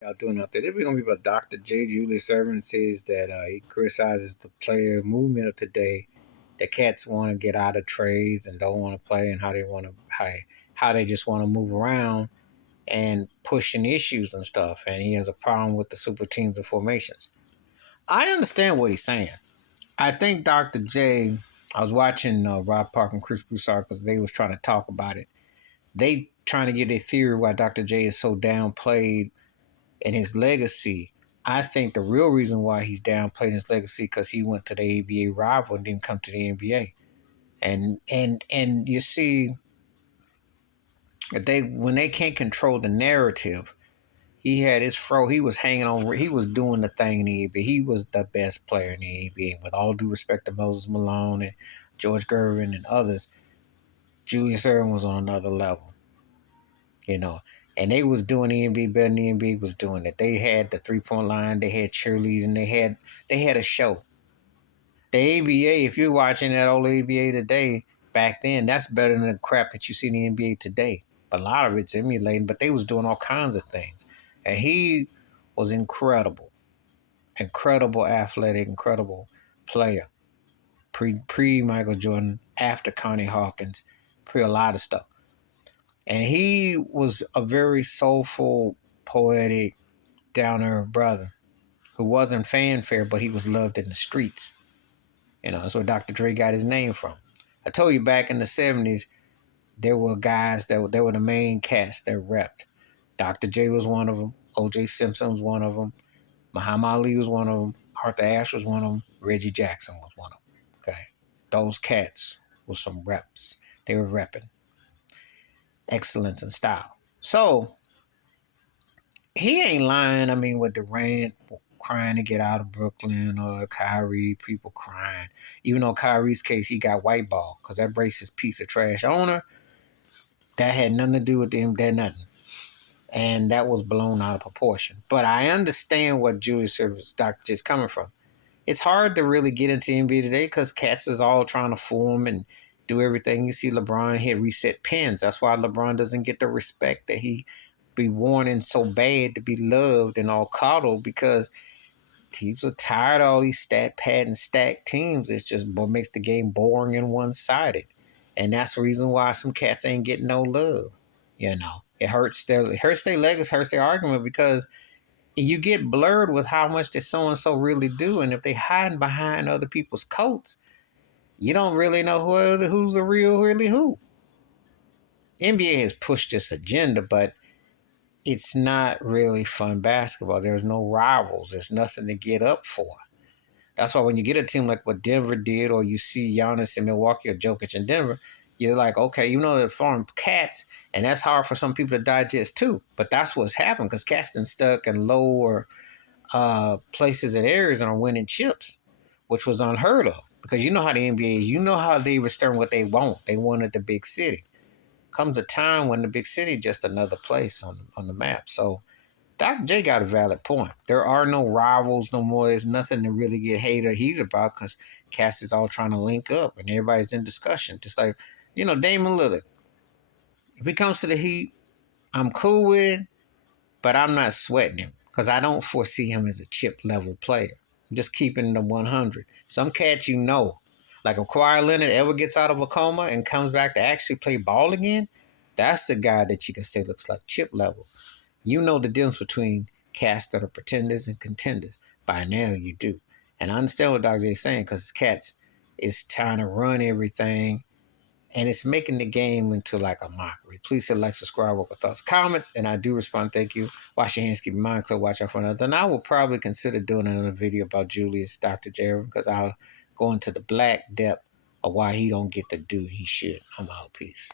Y'all doing out there? This is gonna be about Dr. J. Julius Erving says that he criticizes the player movement of today. The cats want to get out of trades and don't want to play, and how they want to how they just want to move around and pushing issues and stuff. And he has a problem with the super teams and formations. I understand what he's saying. I think Dr. J. I was watching Rob Park and Chris Broussard because they was trying to talk about it. They trying to get a theory why Dr. J is so downplayed and his legacy. I think the real reason why he's downplaying his legacy because he went to the ABA rival and didn't come to the NBA. And you see, they when they can't control the narrative, he had his fro. He was hanging on. He was doing the thing in the ABA. He was the best player in the ABA. With all due respect to Moses Malone and George Gervin and others, Julius Erving was on another level. You know, and they was doing the NBA better than the NBA was doing it. They had the 3-point line, they had cheerleading, they had a show. The ABA, if you're watching that old ABA today, back then, that's better than the crap that you see in the NBA today. A lot of it's emulating, but they was doing all kinds of things. And he was incredible. Incredible athletic, incredible player. Pre Michael Jordan, after Connie Hawkins, pre a lot of stuff. And he was a very soulful, poetic, down earth brother who wasn't fanfare, but he was loved in the streets. That's where Dr. Dre got his name from. I told you back in the 70s, there were guys that were the main cast that repped. Dr. J was one of them. O.J. Simpson was one of them. Muhammad Ali was one of them. Arthur Ashe was one of them. Reggie Jackson was one of them. Okay. Those cats were some reps. They were repping excellence and style. So, he ain't lying. I mean, with Durant crying to get out of Brooklyn or Kyrie, people crying. Even though Kyrie's case, he got white ball because that racist piece of trash owner, that had nothing to do with them, that nothing. And that was blown out of proportion. But I understand what Julius Service Doctor is coming from. It's hard to really get into NBA today because cats is all trying to fool him and do everything. You see LeBron hit reset pins. That's why LeBron doesn't get the respect that he be wanting so bad to be loved and all coddled because teams are tired of all these stat pad and stacked teams. It's just what makes the game boring and one-sided. And that's the reason why some cats ain't getting no love. It hurts their legacy, hurts their argument because you get blurred with how much did so and so really do, and if they hiding behind other people's coats, you don't really know who's the real really who. NBA has pushed this agenda, but it's not really fun basketball. There's no rivals. There's nothing to get up for. That's why when you get a team like what Denver did, or you see Giannis in Milwaukee or Jokic in Denver, you're like, okay, they're farming cats, and that's hard for some people to digest too. But that's what's happened because cats been stuck in lower places and areas and are winning chips, which was unheard of. Because you know how the NBA is. You know how they return what they want. They wanted the big city. Comes a time when the big city is just another place on the map. So Dr. J got a valid point. There are no rivals no more. There's nothing to really get hated or heated about because Cass is all trying to link up and everybody's in discussion. Just like, Damon Lillard. If he comes to the Heat, I'm cool with it, but I'm not sweating him because I don't foresee him as a chip level player. I'm just keeping the 100. Some cats, like if Kawhi Leonard ever gets out of a coma and comes back to actually play ball again, that's the guy that you can say looks like chip level. You know the difference between cats that are pretenders and contenders. By now you do. And I understand what Dr. J is saying because cats is trying to run everything and it's making the game into like a mockery. Please hit like, subscribe, with thoughts, comments, and I do respond. Thank you. Wash your hands, keep your mind clear, watch out for another. And I will probably consider doing another video about Julius, Dr. J, because I'll go into the black depth of why he don't get the due he should. I'm out. Peace.